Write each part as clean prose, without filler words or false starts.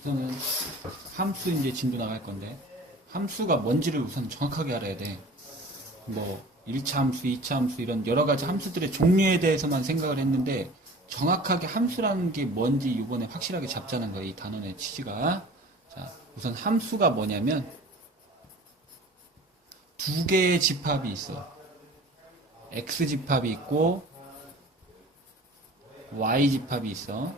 우선은 함수 이제 진도 나갈 건데, 함수가 뭔지를 우선 정확하게 알아야 돼. 뭐 1차 함수, 2차 함수 이런 여러 가지 함수들의 종류에 대해서만 생각을 했는데 정확하게 함수라는 게 뭔지 이번에 확실하게 잡자는 거야. 이 단원의 취지가. 자, 우선 함수가 뭐냐면 두 개의 집합이 있어. X 집합이 있고 Y 집합이 있어.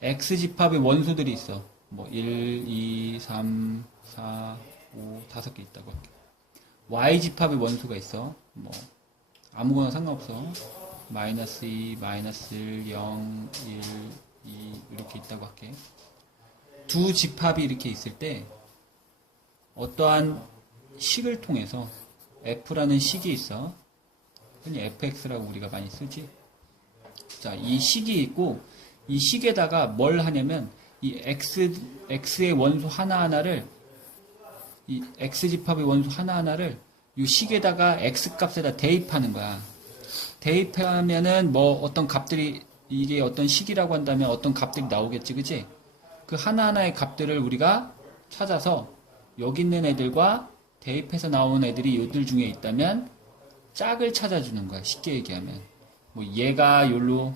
X 집합의 원소들이 있어. 뭐 1, 2, 3, 4, 5, 5개 있다고 할게. Y 집합의 원소가 있어. 뭐 아무거나 상관없어. 마이너스 2, 마이너스 1, 0, 1, 2 이렇게 있다고 할게. 두 집합이 이렇게 있을 때 어떠한 식을 통해서 F라는 식이 있어. 흔히 FX라고 우리가 많이 쓰지. 자, 이 식이 있고 이 식에다가 뭘 하냐면 이 X의 원소 하나하나를 이 X집합의 원소 하나하나를 이 식에다가 X 값에다 대입하는 거야. 대입하면은 뭐 어떤 값들이 이게 어떤 식이라고 한다면 어떤 값들이 나오겠지, 그치? 그 하나하나의 값들을 우리가 찾아서 여기 있는 애들과 대입해서 나오는 애들이 이들 중에 있다면 짝을 찾아주는 거야. 쉽게 얘기하면. 뭐 얘가 요로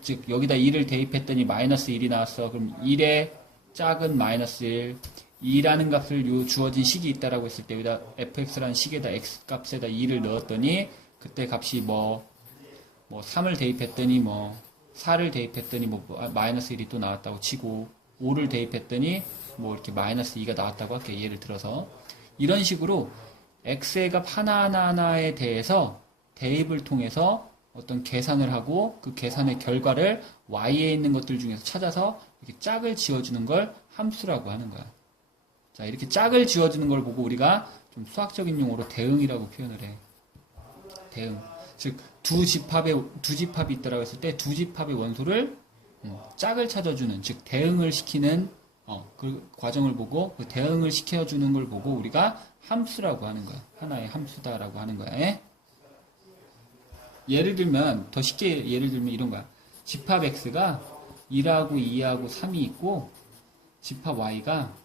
즉 여기다 1을 대입했더니 마이너스 1이 나왔어. 그럼 1의 짝은 마이너스 1. 2라는 값을 요 주어진 식이 있다라고 했을 때 여기다 fx라는 식에다 x 값에다 2를 넣었더니 그때 값이 뭐 3을 대입했더니 뭐 4를 대입했더니 뭐 마이너스 1이 또 나왔다고 치고 5를 대입했더니 뭐 이렇게 마이너스 2가 나왔다고 할게요. 예를 들어서 이런 식으로 x의 값 하나하나에 대해서 대입을 통해서 어떤 계산을 하고 그 계산의 결과를 y에 있는 것들 중에서 찾아서 이렇게 짝을 지어주는 걸 함수라고 하는 거야. 자, 이렇게 짝을 지어주는 걸 보고 우리가 좀 수학적인 용어로 대응이라고 표현을 해. 대응. 즉, 두 집합이 있다라고 했을 때 두 집합의 원소를 짝을 찾아주는, 즉, 대응을 시키는 그 과정을 보고 그 대응을 시켜주는 걸 보고 우리가 함수라고 하는 거야. 하나의 함수다라고 하는 거야. 예를 들면, 더 쉽게 예를 들면 이런 거야. 집합 X가 1하고 2하고 3이 있고, 집합 Y가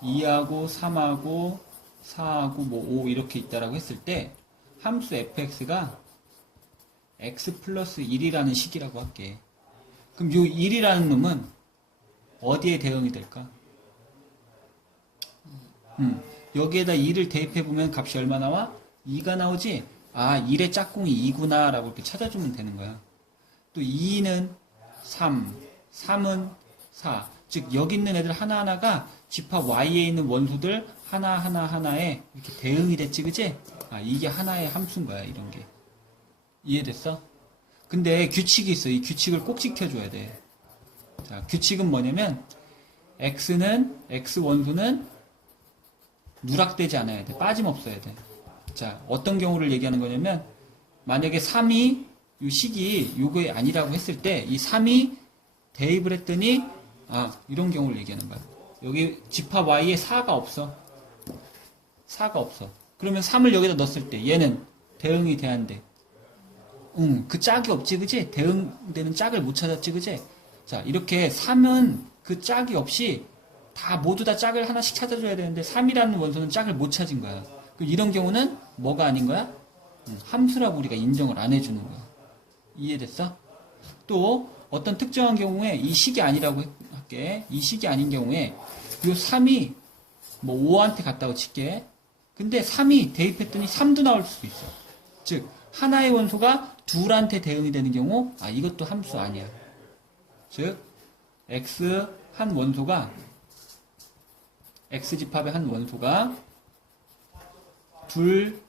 2하고 3하고 4하고 뭐 5 이렇게 있다라고 했을 때, 함수 fx가 x 플러스 1이라는 식이라고 할게. 그럼 요 1이라는 놈은 어디에 대응이 될까? 여기에다 2를 대입해보면 값이 얼마 나와? 2가 나오지? 아, 1의 짝꿍이 2구나 라고 이렇게 찾아주면 되는 거야. 또 2는 3, 3은 4. 즉 여기 있는 애들 하나하나가 집합 Y에 있는 원소들 하나하나에 이렇게 대응이 됐지, 그치? 아, 이게 하나의 함수인 거야, 이런 게. 이해됐어? 근데 규칙이 있어. 이 규칙을 꼭 지켜줘야 돼. 자, 규칙은 뭐냐면 X 원소는 누락되지 않아야 돼. 빠짐없어야 돼. 자, 어떤 경우를 얘기하는 거냐면 만약에 3이 이 식이 요거에 아니라고 했을 때 이 3이 대입을 했더니 이런 경우를 얘기하는 거야. 여기 집합 Y에 4가 없어. 4가 없어. 그러면 3을 여기다 넣었을 때 얘는 대응이 돼안돼. 그 짝이 없지, 그치? 대응되는 짝을 못 찾았지, 그치? 자, 이렇게 3은 그 짝이 없이 모두 다 짝을 하나씩 찾아줘야 되는데 3이라는 원소는 짝을 못 찾은 거야. 이런 경우는 뭐가 아닌 거야? 함수라고 우리가 인정을 안 해주는 거야. 이해됐어? 또 어떤 특정한 경우에 이 식이 아니라고 할게. 이 식이 아닌 경우에 요 3이 뭐 5한테 갔다고 칠게. 근데 3이 대입했더니 3도 나올 수도 있어. 즉 하나의 원소가 둘한테 대응이 되는 경우 이것도 함수 아니야. 즉 X 집합의 한 원소가 둘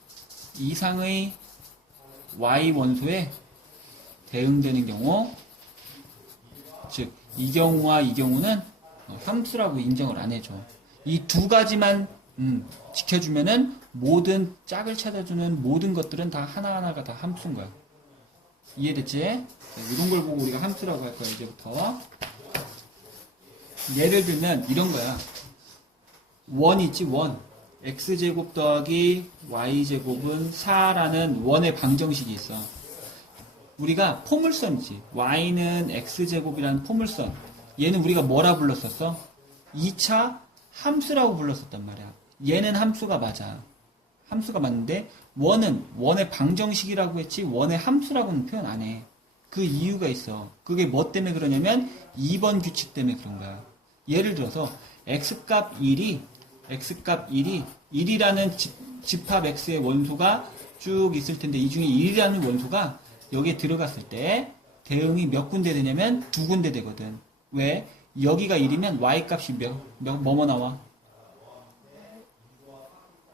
이상의 Y 원소에 대응되는 경우, 즉 이 경우와 이 경우는 함수라고 인정을 안 해줘. 이 두 가지만 지켜주면은 모든 짝을 찾아주는 모든 것들은 다 하나하나가 다 함수인 거야. 이해됐지? 이런 걸 보고 우리가 함수라고 할 거야, 이제부터. 예를 들면 이런 거야. 원 있지, 원. x제곱 더하기 y제곱은 4라는 원의 방정식이 있어. 우리가 포물선이지. y는 x제곱이라는 포물선. 얘는 우리가 뭐라 불렀었어? 2차 함수라고 불렀었단 말이야. 얘는 함수가 맞아. 함수가 맞는데 원은 원의 방정식이라고 했지 원의 함수라고는 표현 안 해. 그 이유가 있어. 그게 뭐 때문에 그러냐면 2번 규칙 때문에 그런 거야. 예를 들어서 x값 1이 1이라는 집합 x의 원소가 쭉 있을 텐데 이 중에 1이라는 원소가 여기에 들어갔을 때 대응이 몇 군데 되냐면 두 군데 되거든. 왜? 여기가 1이면 y값이 뭐뭐 나와?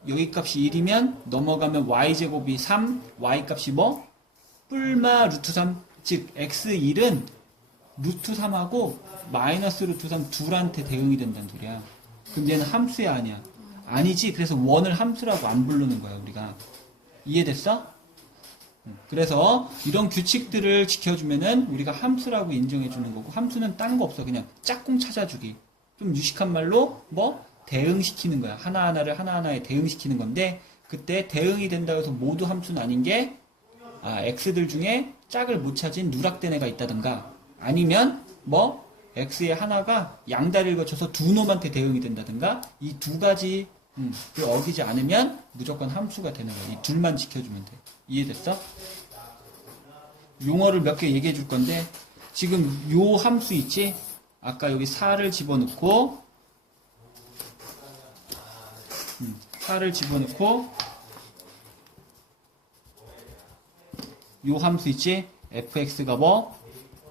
여기 값이 1이면 넘어가면 y제곱이 3, y값이 뭐? 뿔마 루트 3. 즉 x1은 루트 3하고 마이너스 루트 3 둘한테 대응이 된다는 소리야. 그럼 얘는 함수야 아니야? 아니지. 그래서 원을 함수라고 안 부르는 거야 우리가. 이해됐어? 그래서 이런 규칙들을 지켜주면은 우리가 함수라고 인정해주는 거고 함수는 딴 거 없어. 그냥 짝꿍 찾아주기. 좀 유식한 말로 뭐? 대응시키는 거야. 하나하나를 하나하나에 대응시키는 건데 그때 대응이 된다고 해서 모두 함수는 아닌 게 x들 중에 짝을 못 찾은 누락된 애가 있다든가 아니면 뭐 x의 하나가 양다리를 거쳐서 두 놈한테 대응이 된다든가 이 두 가지 그 어기지 않으면 무조건 함수가 되는 거야. 이 둘만 지켜주면 돼. 이해됐어? 용어를 몇 개 얘기해 줄 건데 지금 요 함수 있지? 아까 여기 4를 집어넣고 4를 집어넣고 요 함수 있지? fx가 뭐?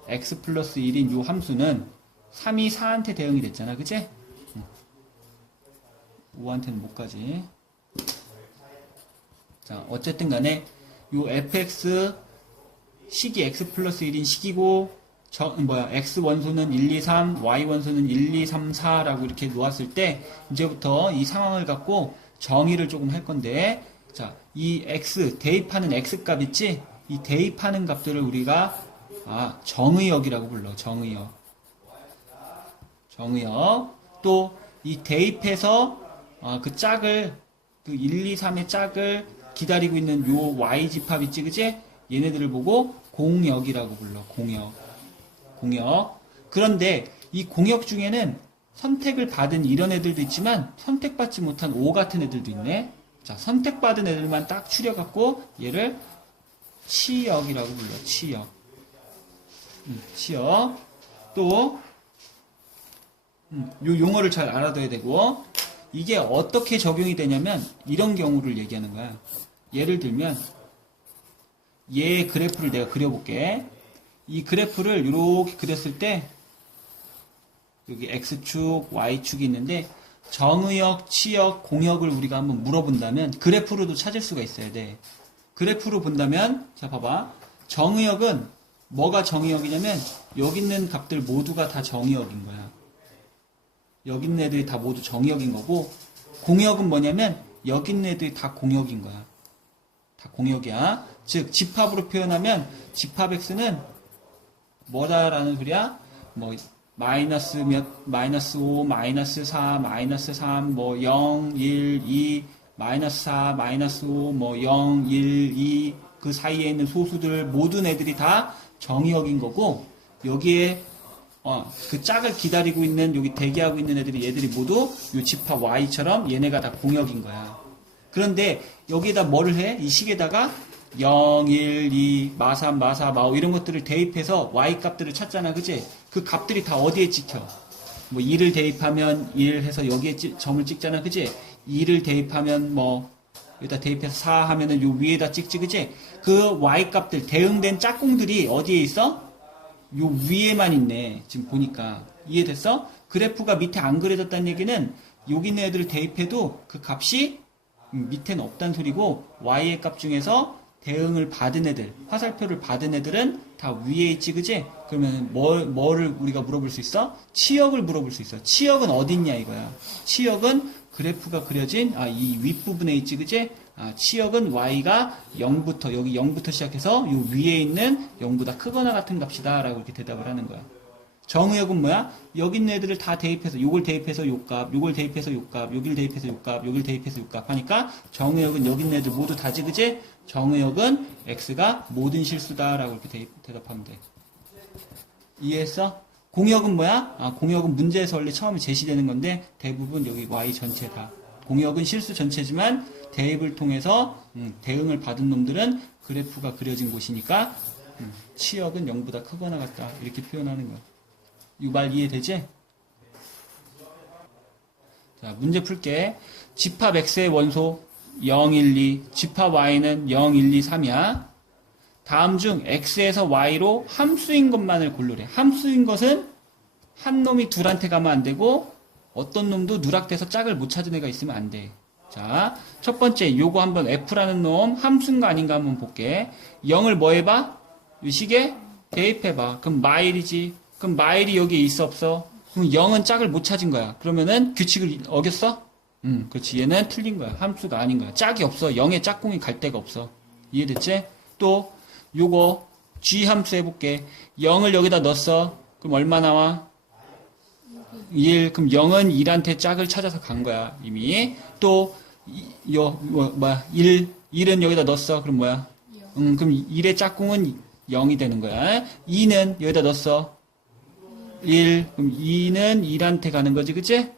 x 플러스 1인 요 함수는 3이 4한테 대응이 됐잖아. 그치? 5한테는 못 가지. 자, 어쨌든 간에 요 fx 식이 x 플러스 1인 식이고 x 원소는 1, 2, 3, y 원소는 1, 2, 3, 4라고 이렇게 놓았을 때 이제부터 이 상황을 갖고 정의를 조금 할 건데 자, 이 x 대입하는 x 값 있지? 이 대입하는 값들을 우리가 정의역이라고 불러. 정의역. 또 이 대입해서 그 짝을 그 1, 2, 3의 짝을 기다리고 있는 요 y 집합 있지, 그지? 얘네들을 보고 공역이라고 불러. 공역. 그런데 이 공역 중에는 선택을 받은 이런 애들도 있지만 선택받지 못한 O 같은 애들도 있네. 자, 선택받은 애들만 딱 추려갖고 얘를 치역이라고 불러. 치역. 또 요 용어를 잘 알아둬야 되고 이게 어떻게 적용이 되냐면 이런 경우를 얘기하는 거야. 예를 들면 얘 그래프를 내가 그려볼게. 이 그래프를 이렇게 그렸을 때 여기 x축, y축이 있는데 정의역, 치역, 공역을 우리가 한번 물어본다면 그래프로도 찾을 수가 있어야 돼. 그래프로 본다면 자 봐봐. 정의역은 뭐가 정의역이냐면 여기 있는 값들 모두가 다 정의역인 거야. 여기 있는 애들이 다 모두 정의역인 거고 공역은 뭐냐면 여기 있는 애들이 다 공역인 거야. 다 공역이야. 즉 집합으로 표현하면 집합 x는 뭐다라는 소리야? 뭐 마이너스 5, 마이너스 4, 마이너스 3, 뭐 0, 1, 2, 마이너스 4, 마이너스 5, 뭐 0, 1, 2 그 사이에 있는 소수들 모든 애들이 다 정의역인 거고 여기에 그 짝을 기다리고 있는 여기 대기하고 있는 얘들이 모두 요 집합 y처럼 얘네가 다 공역인 거야. 그런데 여기에다 뭐를 해? 이 식에다가 0, 1, 2, 마3, 마4, 마5 이런 것들을 대입해서 y 값들을 찾잖아. 그치? 그 값들이 다 어디에 찍혀? 뭐 2를 대입하면 1 해서 여기에 점을 찍잖아. 그치? 2를 대입하면 뭐 여기다 대입해서 4 하면은 요 위에다 찍지. 그치? 그 y 값들 대응된 짝꿍들이 어디에 있어? 요 위에만 있네. 지금 보니까. 이해됐어? 그래프가 밑에 안 그려졌다는 얘기는 여기 있는 애들을 대입해도 그 값이 밑에는 없다는 소리고 y의 값 중에서 대응을 받은 애들, 화살표를 받은 애들은 다 위에 있지, 그지? 그러면 뭐를 우리가 물어볼 수 있어? 치역을 물어볼 수 있어. 치역은 어디 있냐 이거야. 치역은 그래프가 그려진 이 윗부분에 있지, 그지? 치역은 y가 0부터 여기 0부터 시작해서 요 위에 있는 0보다 크거나 같은 값이다 라고 이렇게 대답을 하는 거야. 정의역은 뭐야? 여기 있는 애들을 다 대입해서 요걸 대입해서 요 값, 요걸 대입해서 요 값, 여기를 대입해서 요 값, 여기를 대입해서 요 값 하니까 정의역은 여기 있는 애들 모두 다지, 그지? 정의역은 x가 모든 실수다라고 이렇게 대답하면 돼. 이해했어? 공역은 뭐야? 공역은 문제에서 원래 처음에 제시되는 건데 대부분 여기 y 전체다. 공역은 실수 전체지만 대입을 통해서 대응을 받은 놈들은 그래프가 그려진 곳이니까 치역은 0보다 크거나 같다. 이렇게 표현하는 거야. 이 말 이해되지? 자, 문제 풀게. 집합 x의 원소 0, 1, 2, 집합 y는 0, 1, 2, 3이야. 다음 중 x에서 y로 함수인 것만을 고르래. 함수인 것은 한 놈이 둘한테 가면 안 되고 어떤 놈도 누락돼서 짝을 못 찾은 애가 있으면 안 돼. 자, 첫 번째 요거 한번 f라는 놈 함수인가 아닌가 한번 볼게. 0을 뭐 해봐? 이 식에 대입해봐. 그럼 마일이지. 그럼 마일이 여기에 있어 없어? 그럼 0은 짝을 못 찾은 거야. 그러면은 규칙을 어겼어? 그렇지. 얘는 틀린 거야. 함수가 아닌 거야. 짝이 없어. 0의 짝꿍이 갈 데가 없어. 이해됐지? 또 요거 g 함수 해볼게. 0을 여기다 넣었어. 그럼 얼마 나와? 1. 그럼 0은 1한테 짝을 찾아서 간 거야. 이미. 또 1은 여기다 넣었어. 그럼 뭐야? 그럼 1의 짝꿍은 0이 되는 거야. 2는 여기다 넣었어. 1. 그럼 2는 1한테 가는 거지. 그치?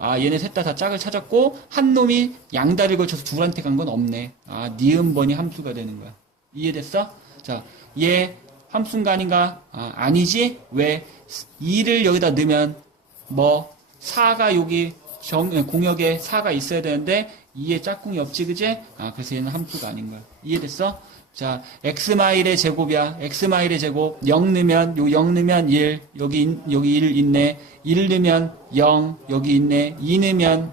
얘네 셋 다 짝을 찾았고 한 놈이 양다리를 걸쳐서 둘한테 간 건 없네. 니은번이 함수가 되는 거야. 이해됐어? 자, 얘 함수인가 아닌가? 아니지? 왜? 2를 여기다 넣으면 뭐 4가 여기 공역에 4가 있어야 되는데 2의 짝꿍이 없지, 그지? 그래서 얘는 함수가 아닌 거야. 이해됐어? 자, x마일의 제곱이야. x마일의 제곱 0 넣으면 0 넣으면 1 여기 1 있네. 1 넣으면 0 여기 있네. 2 넣으면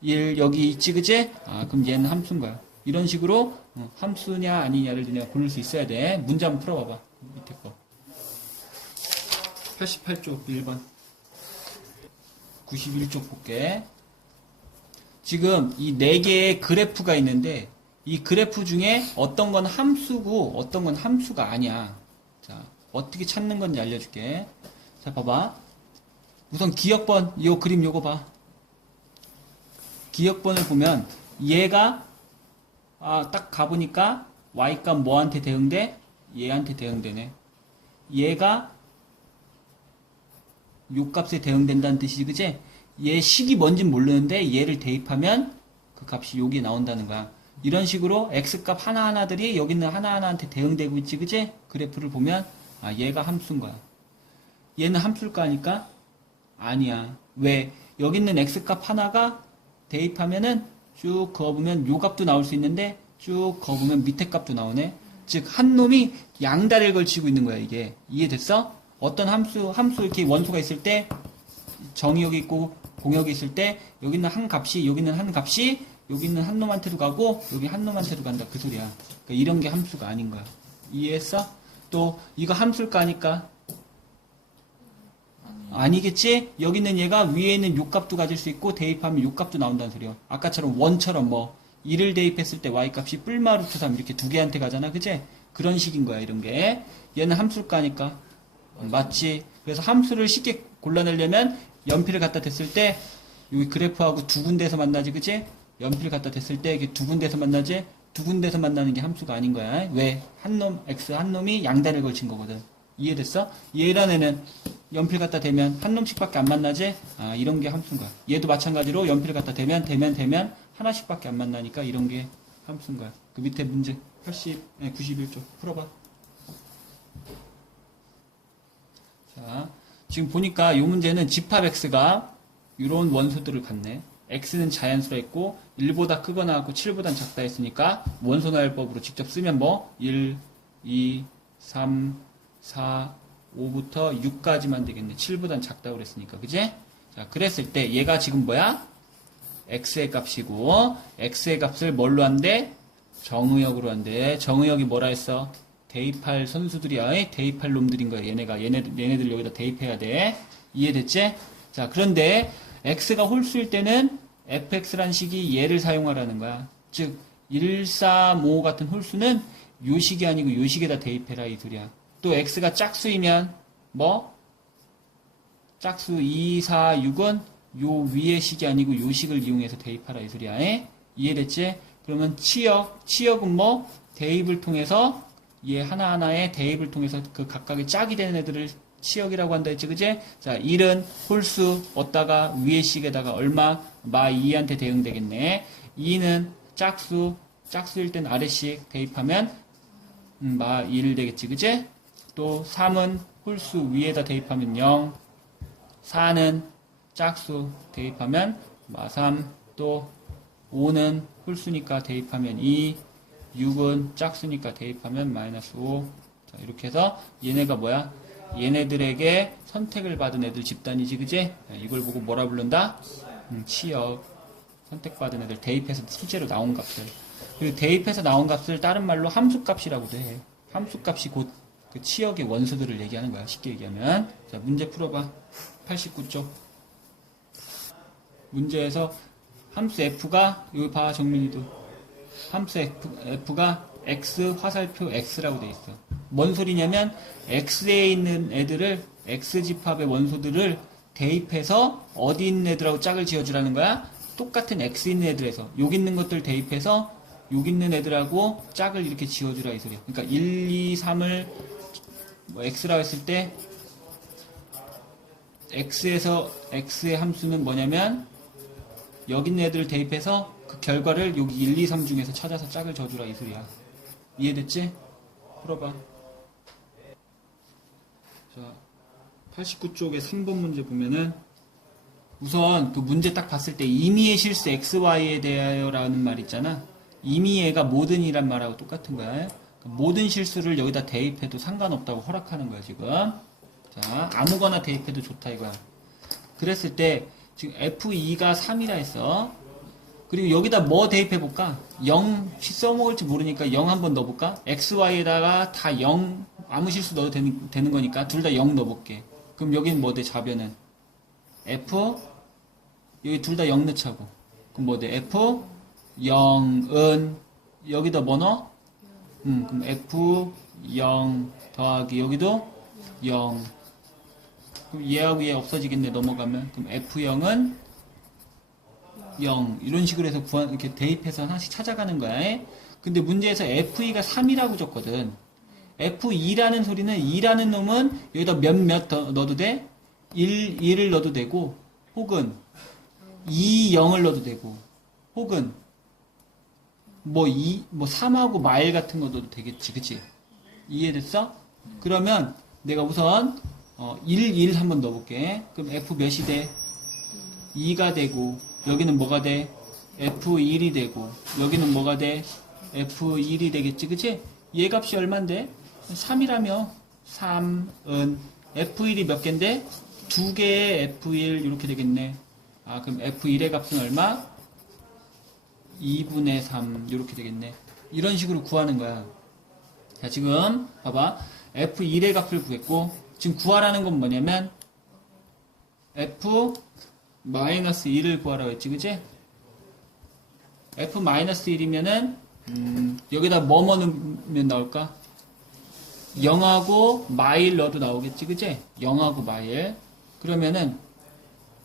1 여기 있지, 그지? 그럼 얘는 함수인 거야. 이런 식으로 함수냐 아니냐를 너네가 고를 수 있어야 돼. 문제 한번 풀어봐봐. 밑에 거. 88쪽 1번. 91쪽 볼게. 지금 이 4개의 그래프가 있는데 이 그래프 중에 어떤 건 함수고 어떤 건 함수가 아니야. 자, 어떻게 찾는 건지 알려줄게. 자, 봐봐. 우선 기역번, 요 그림 요거 봐. 기역번을 보면 얘가 딱 가보니까 y값 뭐한테 대응돼? 얘한테 대응되네. 얘가 요 값에 대응된다는 뜻이지, 그치? 얘 식이 뭔진 모르는데 얘를 대입하면 그 값이 여기 나온다는 거야. 이런 식으로 x값 하나하나들이 여기 있는 하나하나한테 대응되고 있지, 그치? 그래프를 보면 얘가 함수인 거야. 얘는 함수일까 하니까 아니야. 왜? 여기 있는 x값 하나가 대입하면은 쭉 그어보면 요 값도 나올 수 있는데 쭉 그어보면 밑에 값도 나오네. 즉 한 놈이 양다리를 걸치고 있는 거야, 이게. 이해됐어? 어떤 함수 이렇게 원소가 있을 때 정의역이 있고 공역이 있을 때 여기 있는 한 값이 여기 있는 한 놈한테도 가고 여기 한 놈한테도 간다, 그 소리야. 그러니까 이런 게 함수가 아닌 거야. 이해했어? 또 이거 함수일까 하니까 아니겠지? 여기 있는 얘가 위에 있는 요 값도 가질 수 있고 대입하면 요 값도 나온다는 소리야. 아까처럼 원처럼 뭐 1을 대입했을 때 y값이 뿔마 루트 3 이렇게 두 개한테 가잖아, 그치? 그런 식인 거야, 이런 게. 얘는 함수일까 하니까 맞지? 그래서 함수를 쉽게 골라내려면 연필을 갖다 댔을 때 여기 그래프하고 두 군데에서 만나지, 그치? 연필을 갖다 댔을 때 이게 두 군데에서 만나지? 두 군데에서 만나는 게 함수가 아닌 거야. 왜? 한 놈, x 한 놈이 양다리를 걸친 거거든. 이해됐어? 얘란 애는 연필 갖다 대면 한 놈씩밖에 안 만나지? 이런 게 함수인 거야. 얘도 마찬가지로 연필 갖다 대면 하나씩밖에 안 만나니까 이런 게 함수인 거야. 그 밑에 문제 91쪽 풀어봐. 자, 지금 보니까 이 문제는 집합 x가 이런 원소들을 갖네. x는 자연수라 했고 1보다 크거나 하고 7보다 작다 했으니까 원소 나열법으로 직접 쓰면 뭐 1, 2, 3, 4, 5부터 6까지만 되겠네. 7보단 작다고 그랬으니까, 그지? 자, 그랬을 때 얘가 지금 뭐야? x의 값이고 x의 값을 뭘로 한대? 정의역으로 한대. 정의역이 뭐라 했어? 대입할 선수들이야. 대입할 놈들인 거야. 얘네들 여기다 대입해야 돼. 이해됐지? 자, 그런데 x가 홀수일 때는 fx란 식이 얘를 사용하라는 거야. 즉 1, 3, 5 같은 홀수는 요 식이 아니고 요 식에다 대입해라, 이 소리야. 또 x가 짝수이면 뭐? 짝수 2, 4, 6은 요 위의 식이 아니고 요 식을 이용해서 대입하라, 이 소리야. 이해됐지? 그러면 치역은 뭐 대입을 통해서 얘 하나하나의 대입을 통해서 그 각각의 짝이 되는 애들을 치역이라고 한다 했지, 그제? 자, 1은 홀수 얻다가 위에 식에다가 얼마? 마 2한테 대응되겠네. 2는 짝수일 땐 아래식 대입하면 마 1 되겠지, 그제? 또 3은 홀수 위에다 대입하면 0. 4는 짝수 대입하면 마 3. 또 5는 홀수니까 대입하면 2. 6은 짝수니까 대입하면 마이너스 5. 자, 이렇게 해서 얘네가 뭐야? 얘네들에게 선택을 받은 애들 집단이지, 그지? 이걸 보고 뭐라 부른다? 치역. 선택받은 애들 대입해서 실제로 나온 값들. 그리고 대입해서 나온 값을 다른 말로 함수값이라고도 해. 함수값이 곧 그 치역의 원소들을 얘기하는 거야. 쉽게 얘기하면. 자, 문제 풀어봐. 89쪽. 문제에서 함수 f가, 여기 봐, 정민이도. 함수 f가 x 화살표 x라고 돼 있어. 뭔 소리냐면 x에 있는 애들을 x 집합의 원소들을 대입해서 어디 있는 애들하고 짝을 지어주라는 거야. 똑같은 x 있는 애들에서 여기 있는 것들 대입해서 여기 있는 애들하고 짝을 이렇게 지어주라 이 소리야. 그러니까 1, 2, 3을 뭐 x라고 했을 때 x에서 x의 함수는 뭐냐면 여기 있는 애들을 대입해서 그 결과를 여기 1, 2, 3 중에서 찾아서 짝을 져주라 이 소리야. 이해됐지? 풀어봐. 자, 89쪽에 3번 문제 보면은 우선 그 문제 딱 봤을 때 임의의 실수 xy에 대하여라는 말 있잖아. 임의애가 모든이란 말하고 똑같은 거야. 모든 실수를 여기다 대입해도 상관없다고 허락하는 거야 지금. 자, 아무거나 대입해도 좋다 이거야. 그랬을 때 지금 F2가 3이라 했어. 그리고 여기다 뭐 대입해볼까? 0 써먹을지 모르니까 0 한번 넣어볼까? XY에다가 다 0 아무 실수 넣어도 되는 거니까 둘 다 0 넣어볼게. 그럼 여기는 뭐 돼? 좌변은 F 여기 둘 다 0 넣자고. 그럼 뭐 돼? F 0은 여기다 뭐 넣어? 그럼 F 0 더하기 여기도 0. 그럼 얘하고 얘 없어지겠네 넘어가면. 그럼 F0은 0 이런 식으로 해서 이렇게 대입해서 하나씩 찾아가는 거야. 근데 문제에서 F2가 3이라고 줬거든. F2라는 소리는 2라는 놈은 여기다 몇 더 넣어도 돼? 1을 넣어도 되고 혹은 2, 0을 넣어도 되고 혹은 뭐 3하고 마일 같은 거 넣어도 되겠지. 그치? 이해됐어? 그러면 내가 우선 1 한번 넣어볼게. 그럼 F 몇이 돼? 2가 되고 여기는 뭐가 돼? F1이 되고 여기는 뭐가 돼? F1이 되겠지, 그치? 얘 값이 얼만데? 3이라며 3은 F1이 몇 갠데? 2개의 F1 이렇게 되겠네. 아, 그럼 F1의 값은 얼마? 2분의 3 이렇게 되겠네. 이런 식으로 구하는 거야. 자, 지금 봐봐. F1의 값을 구했고 지금 구하라는 건 뭐냐면 F-1을 구하라고 했지, 그치? F-1이면은 여기다 뭐 넣으면 나올까? 0하고 마일 넣어도 나오겠지, 그치? 0하고 마일. 그러면은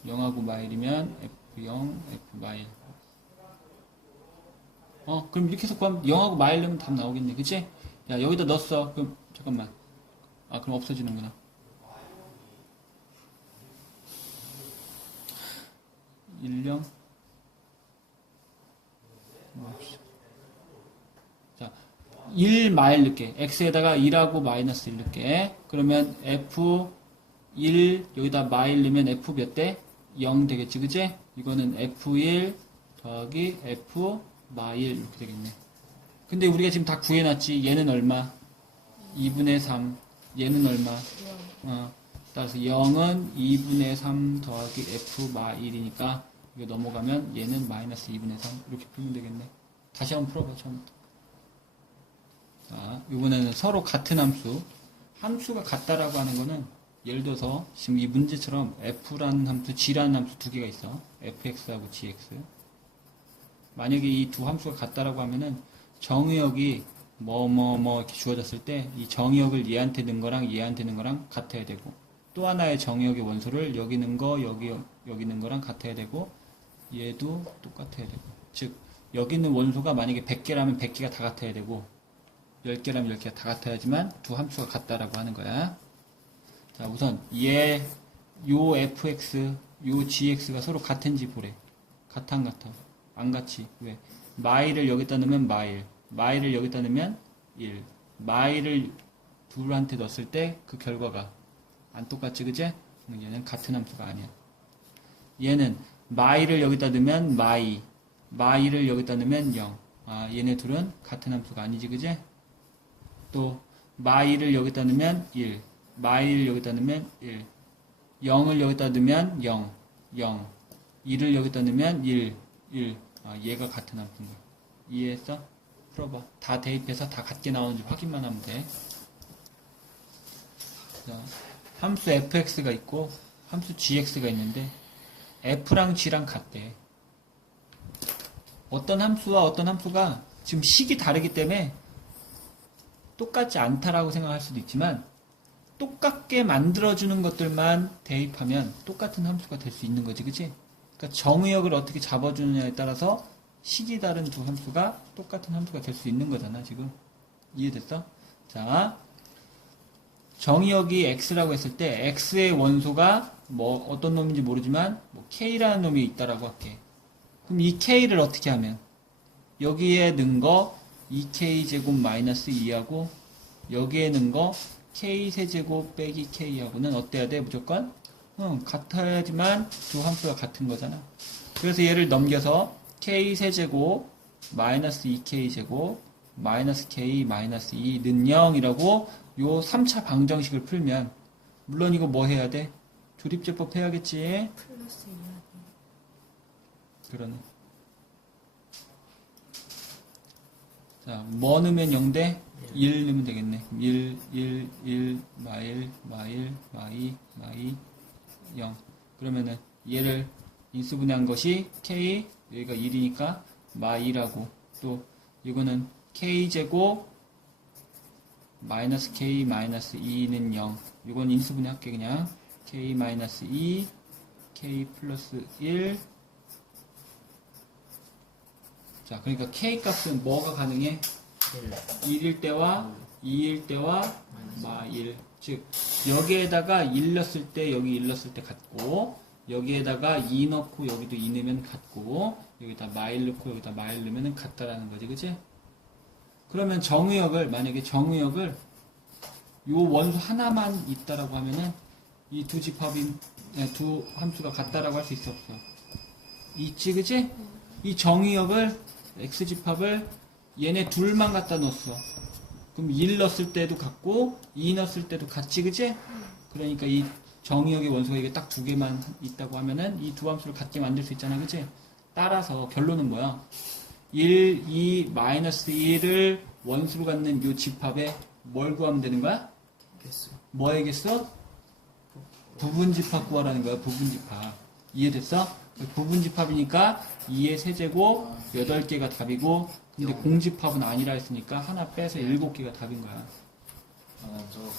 0하고 마일이면 F0, F-마일. 그럼 이렇게 해서 구하면 0하고 마일 넣으면 답 나오겠네, 그치? 야, 여기다 넣었어. 그럼 잠깐만. 그럼 없어지는구나. 1령. 자, 1 마일 넣게. x에다가 1하고 마이너스 1 넣게. 그러면 f1 여기다 마일 넣으면 f 몇 대? 0 되겠지, 그치? 이거는 f1 더하기 f 마일 이렇게 되겠네. 근데 우리가 지금 다 구해놨지. 얘는 얼마? 2분의 3. 얘는 얼마? 따라서 0은 2분의 3 더하기 f 마일이니까 이거 넘어가면 얘는 마이너스 2분의 3 이렇게 풀면 되겠네. 다시 한번 풀어봐 처음부터. 자, 이번에는 서로 같은 함수가 같다라고 하는 거는 예를 들어서 지금 이 문제처럼 f라는 함수, g라는 함수 두 개가 있어. fx하고 gx. 만약에 이 두 함수가 같다라고 하면은 정의역이 이렇게 주어졌을 때 이 정의역을 얘한테 넣은 거랑 얘한테 넣은 거랑 같아야 되고 또 하나의 정의역의 원소를 여기 있는 거 여기 있는 거랑 같아야 되고 얘도 똑같아야 되고 즉 여기 있는 원소가 만약에 100개라면 100개가 다 같아야 되고 10개라면 10개가 다 같아야지만 두 함수가 같다라고 하는 거야. 자, 우선 요 fx, 요 gx가 서로 같은지 보래. 같아 안 같아? 안 같지. 왜? 마일을 여기다 넣으면 마일을 여기다 넣으면 1. 마일을 둘한테 넣었을 때 그 결과가 안 똑같지, 그제? 얘는 같은 함수가 아니야. 얘는 마일을 여기다 넣으면 마이를 여기다 넣으면 0. 아, 얘네 둘은 같은 함수가 아니지, 그제? 또 마이를 여기다 넣으면 1. 마이를 여기다 넣으면 1. 0을 여기다 넣으면 0. 1을 여기다 넣으면 1. 아, 얘가 같은 함수인 거야. 이해했어? 풀어봐. 다 대입해서 다 같게 나오는지 확인만 하면 돼. 자, 함수 fx가 있고 함수 gx가 있는데 f랑 g랑 같대. 어떤 함수와 어떤 함수가 지금 식이 다르기 때문에 똑같지 않다라고 생각할 수도 있지만 똑같게 만들어주는 것들만 대입하면 똑같은 함수가 될 수 있는 거지, 그치? 그러니까 정의역을 어떻게 잡아주느냐에 따라서 식이 다른 두 함수가 똑같은 함수가 될 수 있는 거잖아, 지금. 이해됐어? 자, 정의역이 x라고 했을 때 x의 원소가 뭐 어떤 놈인지 모르지만 뭐 k라는 놈이 있다라고 할게. 그럼 이 k를 어떻게 하면 여기에 넣은 거 2k 제곱 마이너스 2하고 여기에 넣은 거 k 세제곱 빼기 k하고는 어때야 돼? 무조건 같아야지만 두 함수가 같은 거잖아. 그래서 얘를 넘겨서 k 세제곱 마이너스 2k 제곱 마이너스 k 마이너스 2는 0이라고 요 3차 방정식을 풀면 물론 이거 뭐 해야 돼? 조립제법 해야겠지? 플러스 2하기. 그러네. 자, 뭐 넣으면 0대? 1 넣으면 되겠네. 1, 마일, 0. 그러면은 얘를 인수분해한 것이 k, 여기가 1이니까 마이라고, 또 이거는 k제곱 마이너스 k 마이너스 2는 0. 이건 인수분해 할게 그냥. k 마이너스 2, k 플러스 1. 자, 그러니까 k 값은 뭐가 가능해? 1일 때와 2일 때와 마1. 즉 여기에다가 1 넣었을 때 여기 1 넣었을 때 같고 여기에다가 2 넣고 여기도 2 넣으면 같고 여기다 마일 넣고 여기다 마일 넣으면 같다라는 거지, 그치? 그러면 정의역을 만약에 정의역을 요 원수 하나만 있다라고 하면은 이 두 집합인 두 함수가 같다라고 할 수 있어 없어? 있지, 그치? 이 정의역을 x 집합을 얘네 둘만 갖다 넣었어. 그럼 1 넣었을 때도 같고 2 넣었을 때도 같지, 그치? 그러니까 이 정의역의 원소가 이게 딱 두 개만 있다고 하면은 이 두 함수를 같게 만들 수 있잖아, 그치? 따라서 결론은 뭐야? 1, 2, 마이너스 1을 원수로 갖는 이 집합에 뭘 구하면 되는 거야? 뭐 해야겠어? 부분집합 구하라는 거야, 부분집합. 이해됐어? 부분집합이니까 2의 세제곱 8개가 답이고 근데 공집합은 아니라 했으니까 하나 빼서 7개가 답인 거야. 저거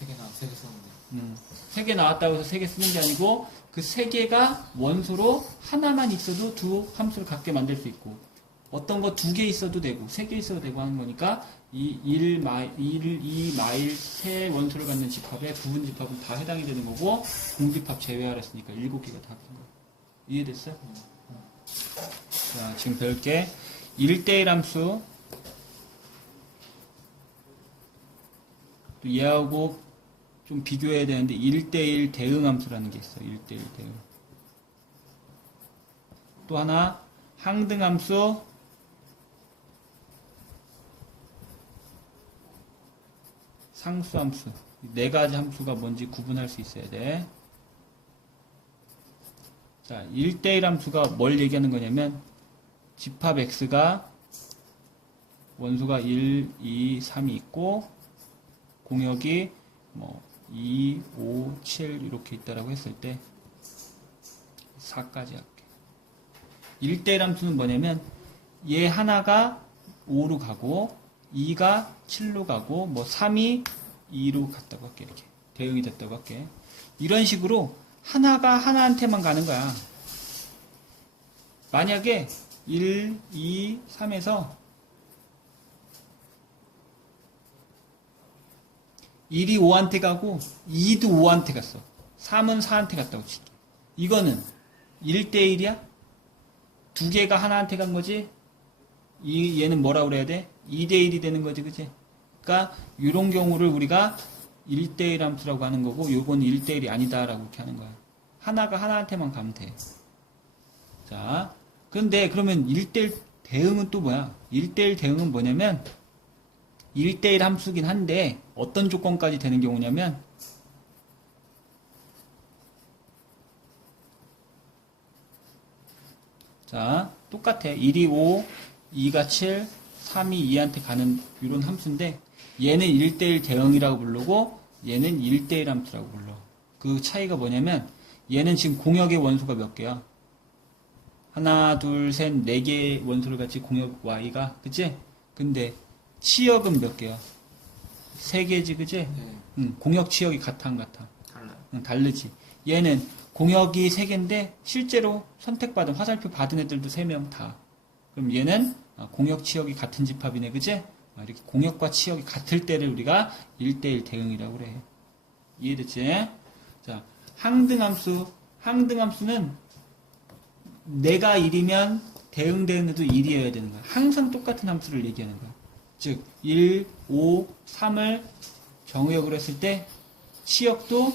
3개 나와 3개 썼는데. 3개 나왔다고 해서 3개 쓰는 게 아니고 그 3개가 원소로 하나만 있어도 두 함수를 갖게 만들 수 있고 어떤 거 2개 있어도 되고 3개 있어도 되고 하는 거니까 이 1, 2 마일 세 원소를 갖는 집합에 부분집합은 다 해당이 되는 거고 공집합 제외하라 했으니까 7개가 답인 거야. 이해됐어? 자, 지금 배울게. 1대1 함수 또 얘하고 좀 비교해야 되는데 1대1 대응 함수라는 게 있어. 1대1 대응. 또 하나 항등 함수 상수 함수. 네 가지 함수가 뭔지 구분할 수 있어야 돼. 자, 1대1 함수가 뭘 얘기하는 거냐면 집합 x가 원소가 1, 2, 3이 있고 공역이 뭐 2, 5, 7 이렇게 있다라고 했을 때 4까지 할게. 1대1 함수는 뭐냐면 얘 하나가 5로 가고 2가 7로 가고 뭐 3이 2로 갔다고 할게. 이렇게 대응이 됐다고 할게. 이런 식으로 하나가 하나한테만 가는 거야. 만약에 1, 2, 3에서 1이 5한테 가고 2도 5한테 갔어. 3은 4한테 갔다고 칠게. 이거는 1대1이야? 두 개가 하나한테 간 거지? 얘는 뭐라 그래야 돼? 2대1이 되는 거지, 그치? 그러니까 이런 경우를 우리가 1대1 함수라고 하는 거고 요건 1대1이 아니다라고 이렇게 하는 거야. 하나가 하나한테만 가면 돼. 자, 근데 그러면 1대1 대응은 또 뭐야? 1대1 대응은 뭐냐면 1대1 함수긴 한데 어떤 조건까지 되는 경우냐면 자, 똑같아. 1이 5, 2가 7, 3이 2한테 가는 이런 함수인데 얘는 1대1 대응이라고 부르고 얘는 1대1 함수라고 불러. 그 차이가 뭐냐면 얘는 지금 공역의 원소가 몇 개야? 하나, 둘, 셋, 네 개의 원소를 같이 공역 y가, 그치? 근데 치역은 몇 개야? 세 개지, 그치? 네. 응, 공역 치역이 같아, 안 같아? 달라요. 응, 다르지. 얘는 공역이 세 개인데 실제로 선택받은 화살표 받은 애들도 세 명 다. 그럼 얘는 공역 치역이 같은 집합이네, 그치? 이렇게 공역과 치역이 같을 때를 우리가 1대1 대응이라고 그래. 이해됐지? 자, 항등함수. 항등함수는 내가 1이면 대응되는 애도 1이어야 되는 거야. 항상 똑같은 함수를 얘기하는 거야. 즉, 1, 5, 3을 정의역으로 했을 때 치역도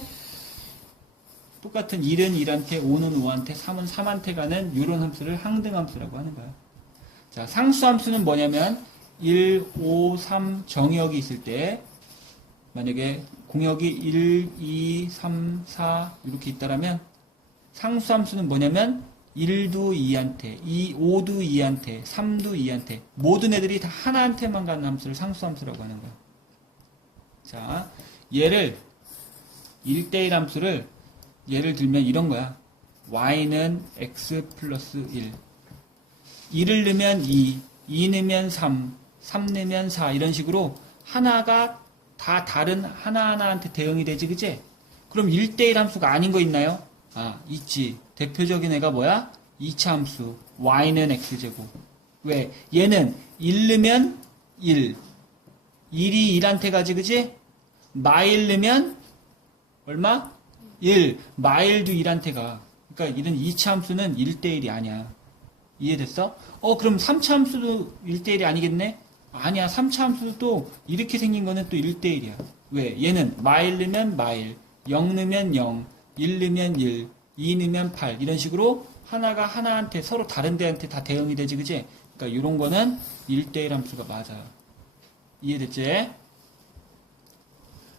똑같은 1은 1한테, 5는 5한테, 3은 3한테 가는 이런 함수를 항등함수라고 하는 거야. 자, 상수함수는 뭐냐면 1, 5, 3 정의역이 있을 때 만약에 공역이 1, 2, 3, 4 이렇게 있다라면 상수함수는 뭐냐면 1도 2한테, 5도 2한테, 3도 2한테 모든 애들이 다 하나한테만 가는 함수를 상수함수라고 하는 거야. 자, 얘를 1대1 함수를 예를 들면 이런 거야. y는 x 플러스 1 1을 넣으면 2, 2 넣으면 3, 3 넣으면 4 이런 식으로 하나가 다 다른 하나하나한테 대응이 되지, 그치? 그럼 1대1 함수가 아닌 거 있나요? 아, 있지. 대표적인 애가 뭐야? 2차 함수 y는 x제곱. 왜? 얘는 1 넣으면 1, 1이 1한테 가지, 그치? 마일 넣으면 얼마? 1, 마일도 1한테 가. 그러니까 이런 2차 함수는 1대1이 아니야. 이해됐어? 그럼 3차 함수도 1대1이 아니겠네? 아니야. 3차 함수도 또 이렇게 생긴 거는 또 1대1이야. 왜? 얘는 마일 넣으면 마일, 0 넣으면 0, 1 넣으면 1, 2 넣으면 8 이런 식으로 하나가 하나한테 서로 다른 데한테 다 대응이 되지, 그지? 그러니까 이런 거는 1대1 함수가 맞아요. 이해됐지?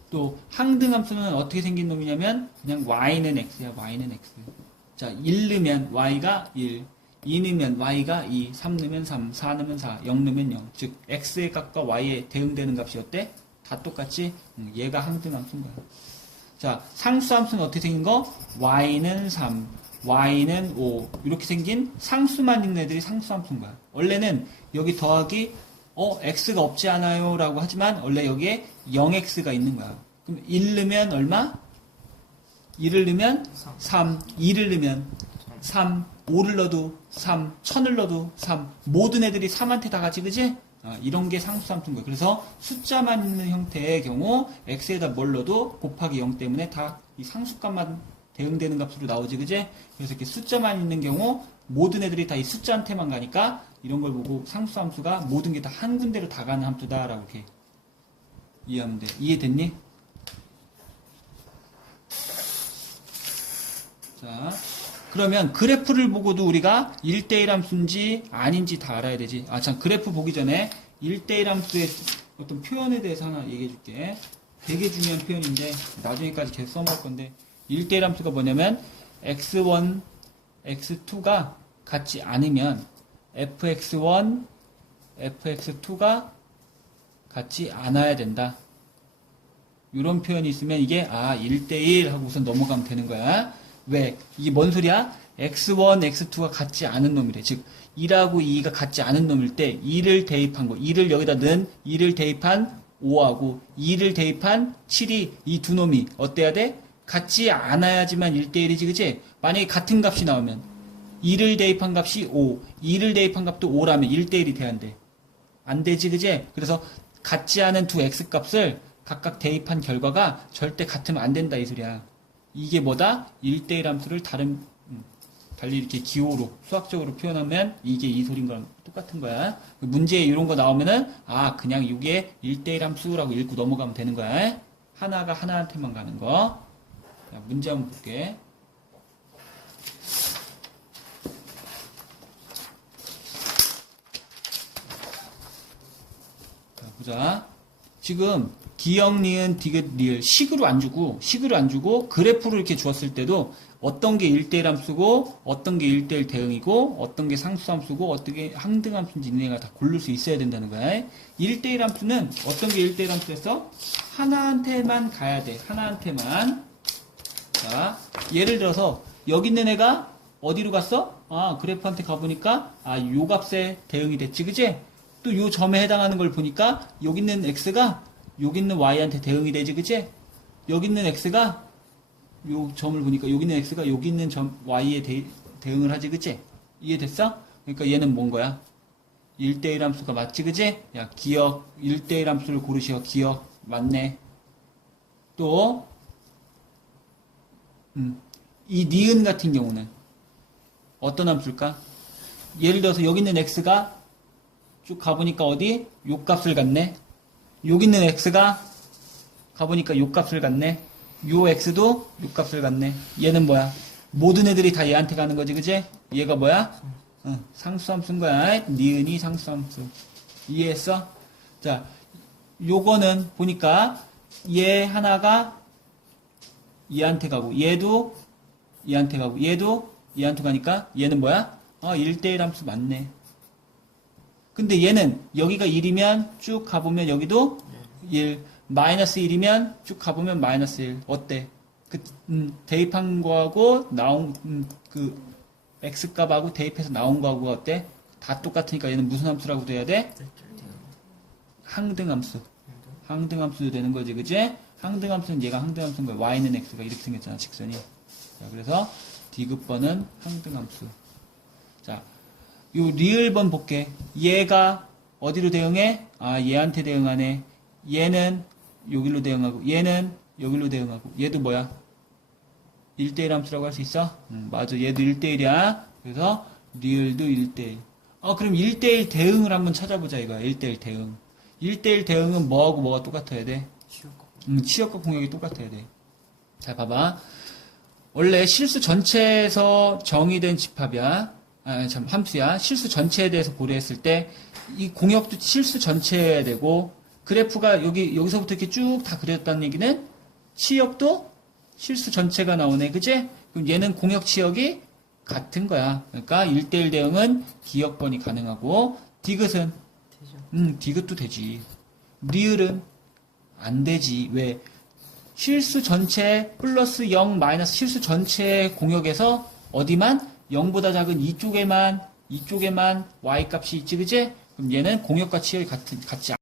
또 항등 함수는 어떻게 생긴 놈이냐면 그냥 y는 x야. y는 x. 자, 1 넣으면 y가 1, 2 넣으면 y가 2, 3 넣으면 3, 4 넣으면 4, 0 넣으면 0. 즉 x의 값과 y에 대응되는 값이 어때? 다 똑같지? 얘가 항등 함수인 거야. 자, 상수 함수는 어떻게 생긴 거? y는 3, y는 5 이렇게 생긴 상수만 있는 애들이 상수 함수인 거야. 원래는 여기 더하기 x가 없지 않아요 라고 하지만 원래 여기에 0x가 있는 거야. 그럼 1 넣으면 얼마? 1을 넣으면 3, 2를 넣으면 3, 5를 넣어도 3, 1000을 넣어도 3 모든 애들이 3한테 다 같이, 그지? 이런 게 상수함수인 거야. 그래서 숫자만 있는 형태의 경우 x에다 뭘 넣어도 곱하기 0 때문에 다 이 상수값만 대응되는 값으로 나오지, 그지? 그래서 이렇게 숫자만 있는 경우 모든 애들이 다 이 숫자한테만 가니까 이런 걸 보고 상수함수가 모든 게 다 한 군데로 다 가는 함수다라고 이렇게 이해하면 돼. 이해됐니? 자, 그러면 그래프를 보고도 우리가 1대1 함수인지 아닌지 다 알아야 되지. 참, 그래프 보기 전에 1대1 함수의 어떤 표현에 대해서 하나 얘기해 줄게. 되게 중요한 표현인데 나중에까지 계속 써먹을 건데 1대1 함수가 뭐냐면 x1, x2가 같지 않으면 fx1, fx2가 같지 않아야 된다. 이런 표현이 있으면 이게 1대1 하고 우선 넘어가면 되는 거야. 왜? 이게 뭔 소리야? x1, x2가 같지 않은 놈이래. 즉 2하고 2가 같지 않은 놈일 때 2를 대입한 거. 2를 여기다 넣은 2를 대입한 5하고 2를 대입한 7이 이 두 놈이 어때야 돼? 같지 않아야지만 1대1이지, 그치? 만약에 같은 값이 나오면 2를 대입한 값이 5, 2를 대입한 값도 5라면 1대1이 돼야 안 돼. 안 되지, 그제? 그래서 같지 않은 두 x값을 각각 대입한 결과가 절대 같으면 안 된다, 이 소리야. 이게 뭐다? 1대1 함수를 달리 이렇게 기호로, 수학적으로 표현하면 이게 이 소리인 거랑 똑같은 거야. 문제에 이런 거 나오면은, 아, 그냥 이게 1대1 함수라고 읽고 넘어가면 되는 거야. 하나가 하나한테만 가는 거. 자, 문제 한번 볼게. 자, 보자. 지금 기역, 니은, 디귿, 리을 식으로 안 주고 그래프로 이렇게 주었을 때도 어떤 게 1대1 함수고 어떤 게 1대1 대응이고 어떤 게 상수함수고 어떤 게 항등함수인지 니네가 다 고를 수 있어야 된다는 거야. 1대1 함수는 어떤 게 1대1 함수였어? 하나한테만 가야 돼. 하나한테만. 자, 예를 들어서 여기 있는 애가 어디로 갔어? 아, 그래프한테 가보니까 아, 요 값에 대응이 됐지, 그지? 또 요 점에 해당하는 걸 보니까 여기 있는 x가 여기 있는 y한테 대응이 되지, 그치? 여기 있는 x가 요 점을 보니까 여기 있는 x가 여기 있는 점 y에 대응을 하지, 그치? 이해됐어? 그러니까 얘는 뭔 거야? 1대1 함수가 맞지, 그치? 야, 기억 1대1 함수를 고르시오. 기억 맞네. 또 이 니은 같은 경우는 어떤 함수일까? 예를 들어서 여기 있는 x가 쭉 가보니까 어디? 요 값을 갖네. 여기 있는 x가 가보니까 요 값을 갖네. 요 x도 요 값을 갖네. 얘는 뭐야? 모든 애들이 다 얘한테 가는 거지, 그지? 얘가 뭐야? 상수함수인 거야. 니은이 상수함수. 이해했어? 자, 요거는 보니까 얘 하나가 얘한테 가고 얘도 얘한테 가고 얘도 얘한테 가니까 얘는 뭐야? 1대1 함수 맞네. 근데 얘는 여기가 1이면 쭉 가보면 여기도 1, 마이너스 1이면 쭉 가보면 마이너스 1. 어때? 대입한 거하고 나온 그 x값하고 대입해서 나온 거하고 어때? 다 똑같으니까 얘는 무슨 함수라고 돼야 돼? 항등함수. 항등함수도 되는 거지, 그지? 항등함수는 얘가 항등함수인 거야. y는 x가 이렇게 생겼잖아, 직선이. 자, 그래서 디귿번은 항등함수. 자, 요 리을번 볼게. 얘가 어디로 대응해? 아, 얘한테 대응하네. 얘는 여기로 대응하고, 얘는 여기로 대응하고, 얘도 뭐야? 1대1 함수라고 할 수 있어? 맞아. 얘도 1대1이야. 그래서 리을도 1대1. 그럼 1대1 대응을 한번 찾아보자, 이거야. 1대1 대응. 1대1 대응은 뭐하고 뭐가 똑같아야 돼? 치역과 공역이 똑같아야 돼. 자, 봐봐. 원래 실수 전체에서 정의된 집합이야. 함수야. 실수 전체에 대해서 고려했을 때, 이 공역도 실수 전체여야 되고, 그래프가 여기서부터 이렇게 쭉 다 그렸다는 얘기는, 치역도 실수 전체가 나오네. 그치? 그럼 얘는 공역 치역이 같은 거야. 그러니까 1대1 대응은 기역번이 가능하고, 디귿은? 디귿도 되지. 리을은? 안 되지. 왜? 실수 전체 플러스 0 마이너스 실수 전체 공역에서 어디만? 0보다 작은 이쪽에만 y 값이 있지, 그지? 그럼 얘는 공역과 치역이 같지